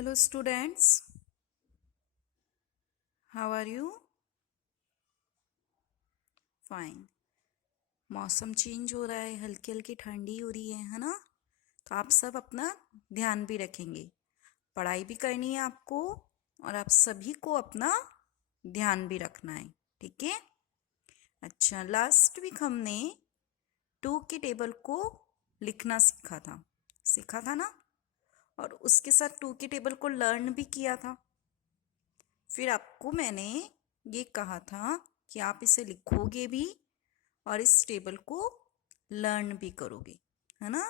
Hello students, how are you? Fine. मौसम change हो रहा है, हल्की हल्की ठंडी हो रही है ना? तो आप सब अपना ध्यान भी रखेंगे। पढ़ाई भी करनी है आपको और आप सभी को अपना ध्यान भी रखना है, ठीक है? अच्छा, लास्ट वीक हमने टू की टेबल को लिखना सीखा था ना? और उसके साथ टू की टेबल को लर्न भी किया था। फिर आपको मैंने ये कहा था कि आप इसे लिखोगे भी और इस टेबल को लर्न भी करोगे, है ना?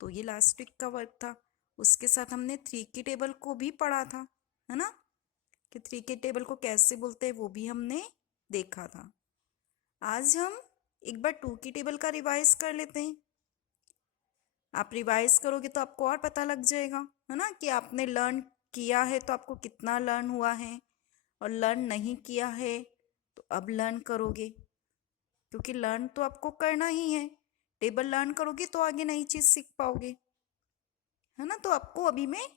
तो ये लास्ट वीक का वर्क था। उसके साथ हमने थ्री की टेबल को भी पढ़ा था, है ना? कि थ्री की टेबल को कैसे बोलते हैं वो भी हमने देखा था। आज हम एक बार टू की टेबल का रिवाइज कर लेते हैं। आप रिवाइज करोगे तो आपको और पता लग जाएगा, है ना, कि आपने लर्न किया है तो आपको कितना लर्न हुआ है, और लर्न नहीं किया है तो अब लर्न करोगे, क्योंकि लर्न तो आपको करना ही है। टेबल लर्न करोगे तो आगे नई चीज़ सीख पाओगे, है ना? तो आपको अभी मैं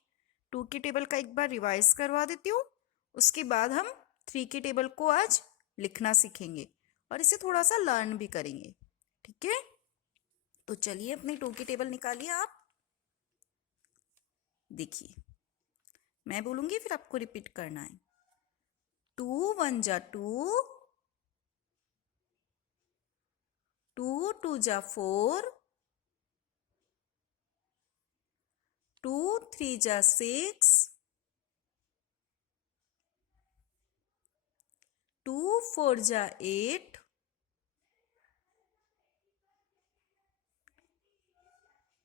टू की टेबल का एक बार रिवाइज करवा देती हूँ। उसके बाद हम थ्री की टेबल को आज लिखना सीखेंगे और इसे थोड़ा सा लर्न भी करेंगे, ठीक है? तो चलिए अपनी टू की टेबल निकालिए। आप देखिए, मैं बोलूँगी फिर आपको रिपीट करना है। 2 1 जा 2, 2 2 जा 4, 2 3 जा 6, 2 4 जा 8,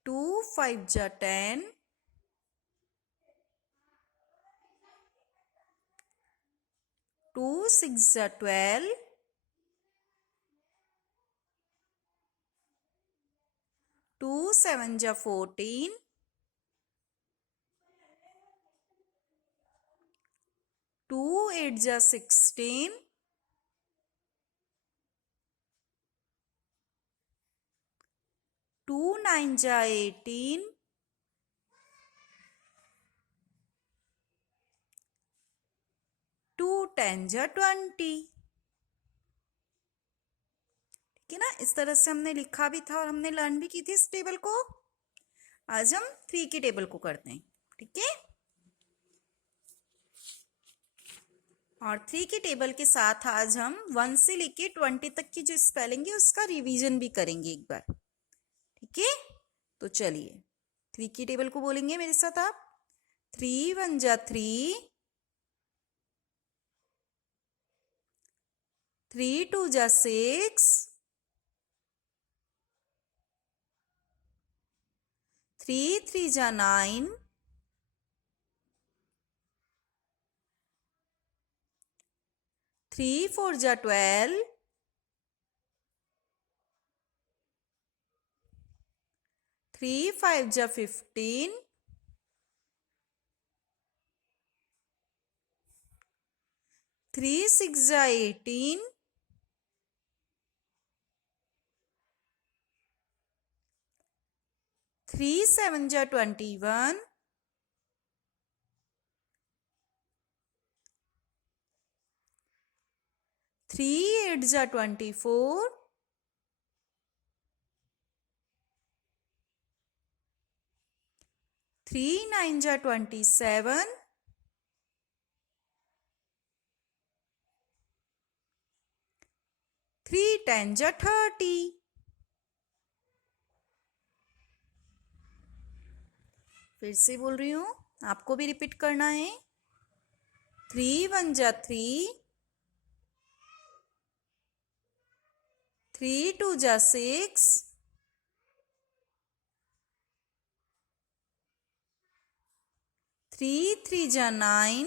2 5 जा 10, 2 6 जा 12, 2 7 जा 14, 2 8 जा 16, 2 9 जा 18, 2 10 जा 20। ठीक है ना? इस तरह से हमने लिखा भी था और हमने लर्न भी की थी इस टेबल को। आज हम थ्री की टेबल को करते हैं, ठीक है? और थ्री की टेबल के साथ आज हम 1 से लेके 20 तक की जो स्पेलिंग है उसका रिवीजन भी करेंगे एक बार, ठीक है? तो चलिए थ्री की टेबल को बोलेंगे मेरे साथ आप। 3 1 जा 3, 3 2 जा 6, 3 3 जा 9, 3 4 जा 12, 3 5 जा 15, 3 6 जा 18, 3 7 जा 21, 3 8 जा 24, 3 9 जा 27, 3 10 जा 30। फिर से बोल रही हूँ, आपको भी रिपीट करना है। 3 1 जा 3, 3 2 जा 6, 3 3 जा 9,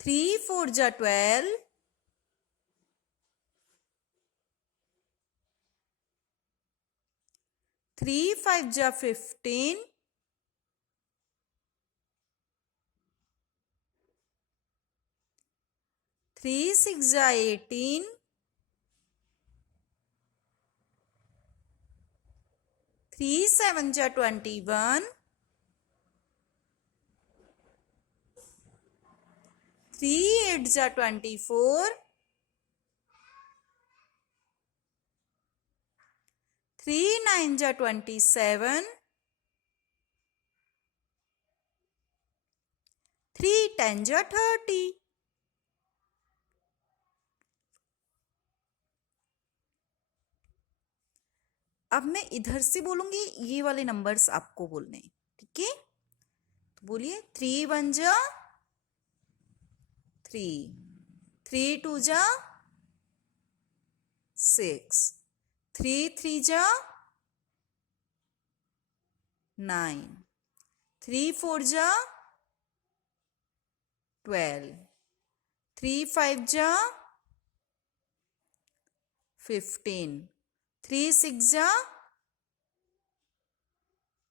3 4 जा 12, 3 5 जा 15, 3 6 जा 18, 3 7 जा 21, 3 8 जा 24, 3 9 जा 27, 3 10 जा 30। अब मैं इधर से बोलूंगी, ये वाले नंबर्स आपको बोलने हैं, ठीक है? तो बोलिए 3 1 जा 3, 3 2 जा 6, 3 3 जा 9, 3 4 जा 12, 3 5 जा 15, 3 6 जा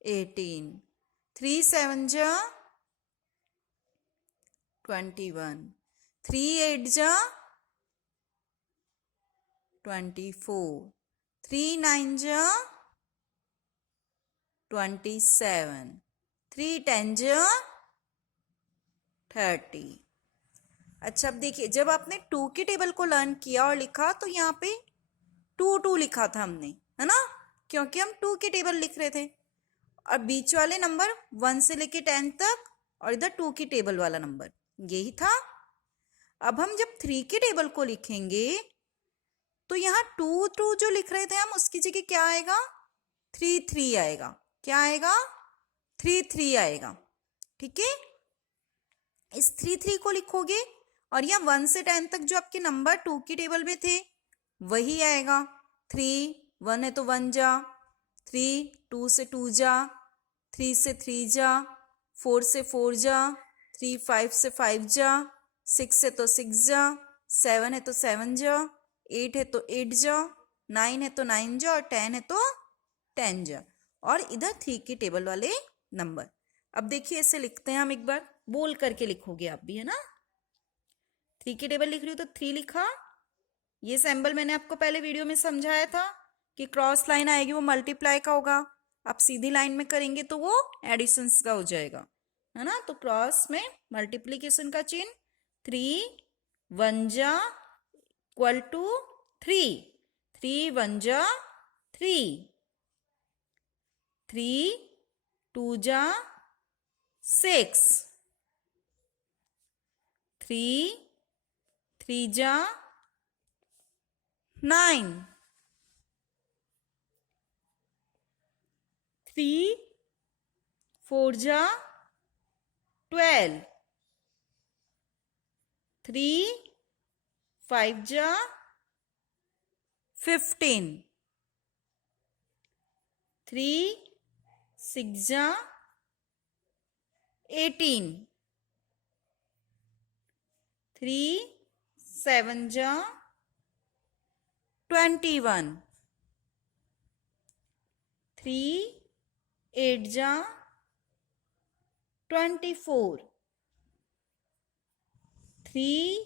18, 3 7 जा 21, 3 8 जा 24, 3 9 जा 27, 3 10 जा 30। अच्छा, अब देखिए, जब आपने 2 के टेबल को लर्न किया और लिखा तो यहाँ पे 2 2 लिखा था हमने, है ना, क्योंकि हम 2 के टेबल लिख रहे थे। और बीच वाले नंबर 1 से लेके 10 तक, और इधर 2 की टेबल वाला नंबर यही था। अब हम जब 3 के टेबल को लिखेंगे तो यहाँ 2 2 जो लिख रहे थे हम, उसकी जगह क्या आएगा? 3 3 आएगा। क्या आएगा? 3 3 आएगा, ठीक है? इस 3 3 को लिखोगे और यहाँ 1 से 10 तक जो आपके नंबर 2 की टेबल में थे वही आएगा। 3 1 है तो 1 जा, 3 2 से 2 जा, 3 से 3 जा, 4 से 4 जा, 3 5 से 5 जा, 6 है तो 6 जा, 7 है तो 7 जा, 8 है तो 8 जा, 9 है तो 9 जा, और 10 है तो 10 जा। और इधर 3 की टेबल वाले नंबर। अब देखिए, ऐसे लिखते हैं हम, एक बार बोल करके लिखोगे आप भी, है ना? 3 की टेबल लिख रही हूँ तो 3 लिखा। ये सिंबल मैंने आपको पहले वीडियो में समझाया था कि क्रॉस लाइन आएगी वो मल्टीप्लाई का होगा, आप सीधी लाइन में करेंगे तो वो एडिशंस का हो जाएगा, है ना? तो क्रॉस में मल्टीप्लीकेशन का चिन्ह, 3 1 जा इक्वल टू 3, 3 1 जा 3, 3 2 जा 6, 3 3 जा 9, 3 4 जा 12, 3 5 जा 15, 3 6 जा 18, 3 7 जा 21, 3 8 जा 24, 3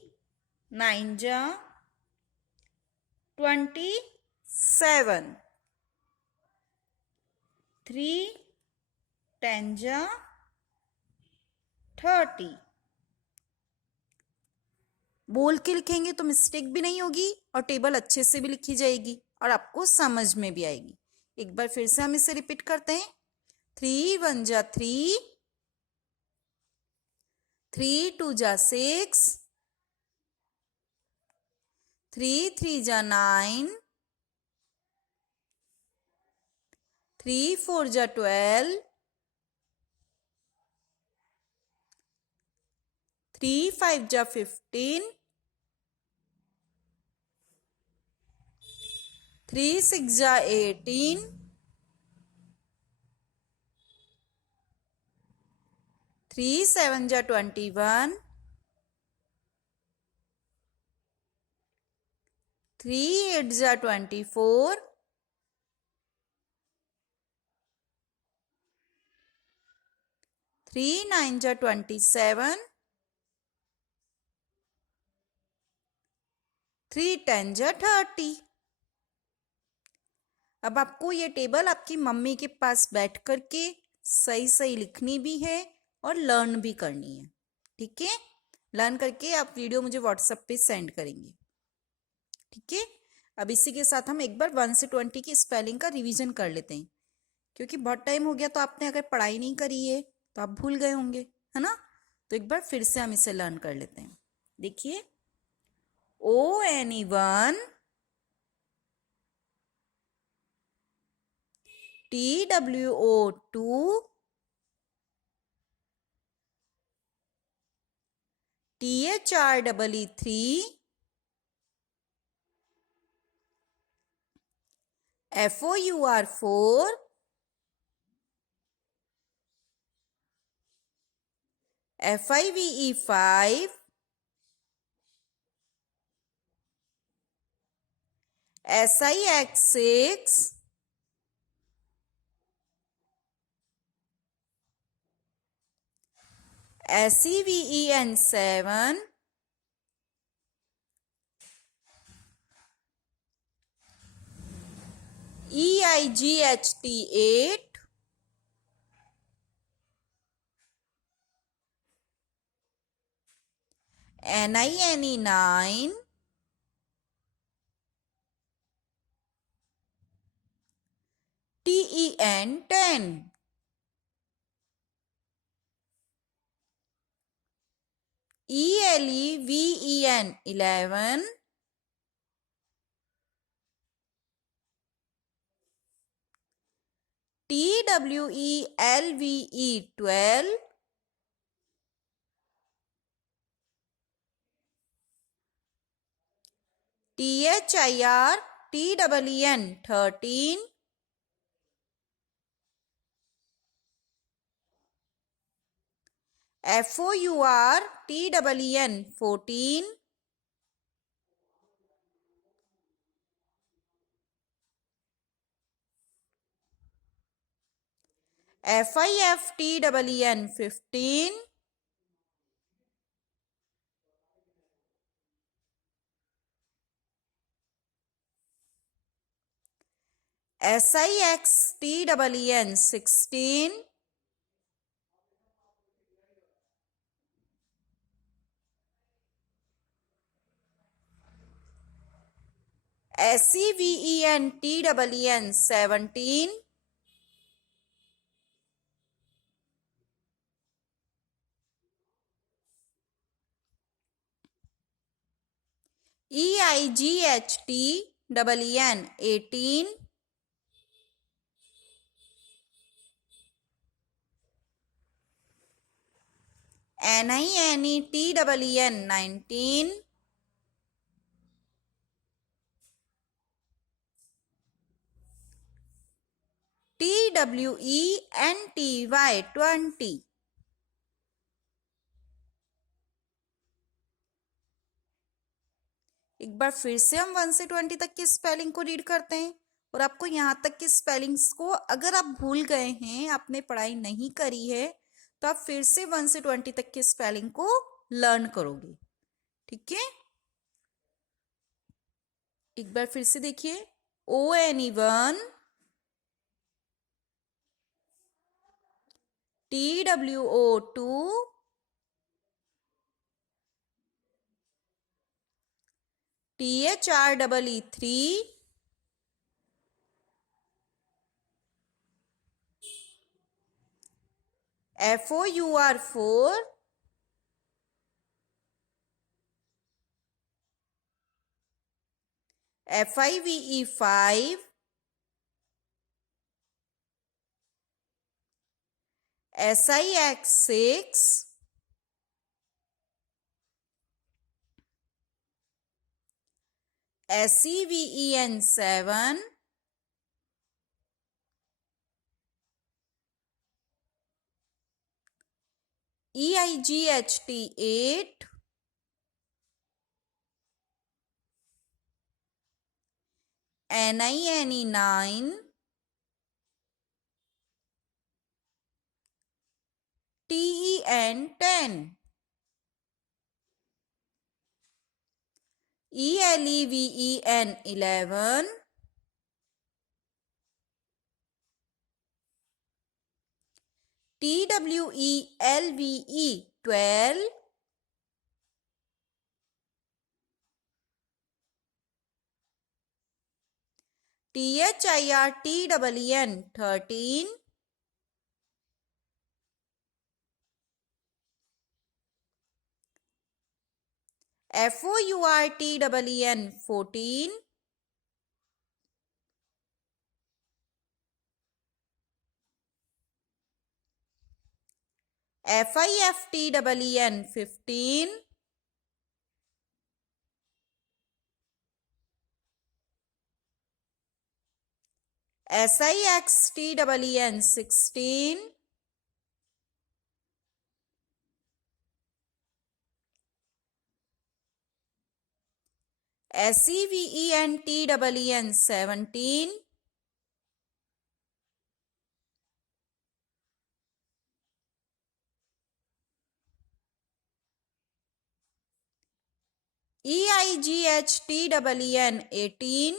9 जा 27, 3 10 जा 30। बोल के लिखेंगे तो मिस्टेक भी नहीं होगी और टेबल अच्छे से भी लिखी जाएगी और आपको समझ में भी आएगी। एक बार फिर से हम इसे रिपीट करते हैं। 3 1 जा 3, 3 2 जा 6, 3 3 जा 9, 3 4 जा 12, 3 5 जा 15, 3 6 जा 18, 3 7 जा 21, 3 8 जा 24, 3 9 जा 27, 3 10 जा 30। अब आपको ये टेबल आपकी मम्मी के पास बैठ करके सही सही लिखनी भी है और लर्न भी करनी है। ठीक है, लर्न करके आप वीडियो मुझे व्हाट्सएप पे सेंड करेंगे। ठीक है, अब इसी के साथ हम एक बार 1 से 20 की स्पेलिंग का रिवीजन कर लेते हैं, क्योंकि बहुत टाइम हो गया तो आपने अगर पढ़ाई नहीं करी है तो आप भूल गए होंगे, है ना। तो एक बार फिर से हम इसे लर्न कर लेते हैं। देखिए, ONE1, TWO2, THREE3, FOUR4, FIVE5, SIX6, SEVEN7, EIGHT8, NINE9, TEN10, ELEVEN11, TWELVE12, THIRTEN13, FOURTEN14, FIFTEN15, SIXTEN16, SEVENTEN17, EIGHTEN18, NINETEN19, TWENTY20। एक बार फिर से हम 1 से 20 तक की स्पेलिंग को रीड करते हैं, और आपको यहाँ तक की स्पेलिंग्स को अगर आप भूल गए हैं, आपने पढ़ाई नहीं करी है, तो आप फिर से 1 से 20 तक की स्पेलिंग को लर्न करोगे। ठीक है, एक बार फिर से देखिए, ONE1, TWO2, THREE3, FOUR4, FIVE5, SIX6, SEVEN7, EIGHT8, NINE9, TEN10, ELEVEN11, TWELVE 12, THIRTEEN 13, FOURTEEN 14, FIFTEEN 15, SIXTEEN 16, SEVENTEEN 17, EIGHTEEN 18,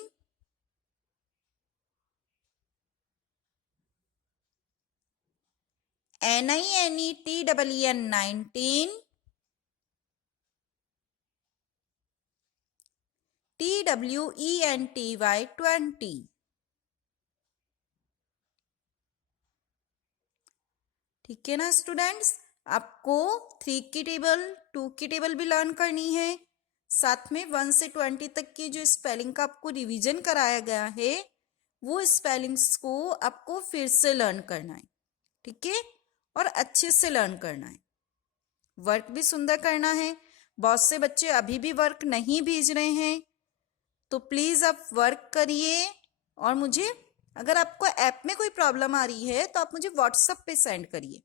NINETEEN 19, TWENTY 20. ठीक है ना स्टूडेंट्स, आपको 3 की टेबल 2 की टेबल भी लर्न करनी है, साथ में 1 से 20 तक की जो स्पेलिंग का आपको रिवीजन कराया गया है वो स्पेलिंग्स को आपको फिर से लर्न करना है। ठीक है, और अच्छे से लर्न करना है। वर्क भी सुंदर करना है। बहुत से बच्चे अभी भी वर्क नहीं भेज रहे हैं, तो प्लीज़ आप वर्क करिए। और मुझे, अगर आपको ऐप में कोई प्रॉब्लम आ रही है तो आप मुझे व्हाट्सएप पे सेंड करिए।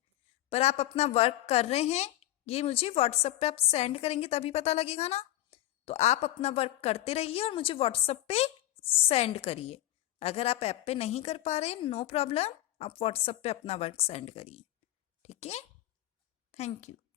पर आप अपना वर्क कर रहे हैं, ये मुझे व्हाट्सएप पे आप सेंड करेंगे तभी पता लगेगा ना। तो आप अपना वर्क करते रहिए और मुझे व्हाट्सएप पे सेंड करिए। अगर आप ऐप पे नहीं कर पा रहे, नो प्रॉब्लम, आप व्हाट्सएप पे अपना वर्क सेंड करिए। ठीक है, थैंक यू।